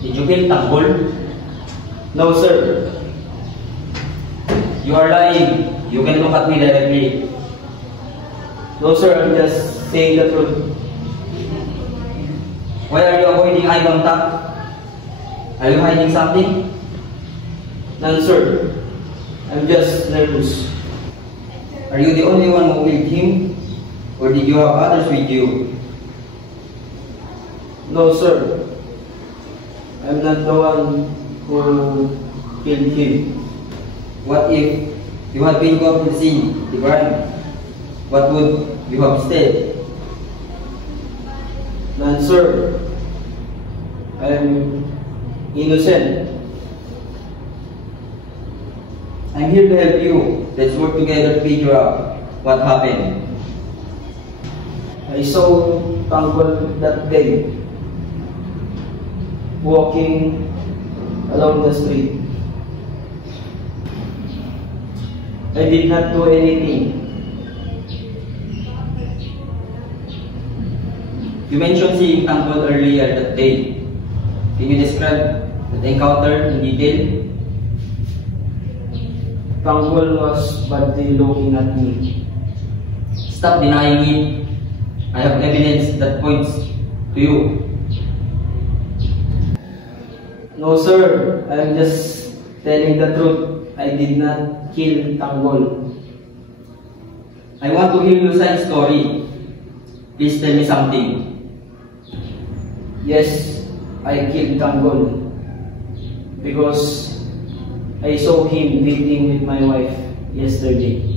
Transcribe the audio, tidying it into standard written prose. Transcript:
Did you kill Tanggol? No, sir. You are lying. You can look at me directly. No, sir. I'm just saying the truth. Why are you avoiding eye contact? Are you hiding something? None, sir. I'm just nervous. Are you the only one who killed him? Or did you have others with you? No, sir. I'm not the one who killed him. What if you had been caught in the scene, the crime? What would you have said? None, sir. I'm innocent. I'm here to help you. Let's work together to figure out what happened. I saw Tanggol that day, walking along the street. I did not do anything. You mentioned seeing Tanggol earlier that day. Can you describe the encounter in detail? Tanggol was badly looking at me. Stop denying it. I have evidence that points to you. No, sir. I'm just telling the truth. I did not kill Tanggol. I want to hear your side story. Please tell me something. Yes, I killed Tanggol because I saw him meeting with my wife yesterday.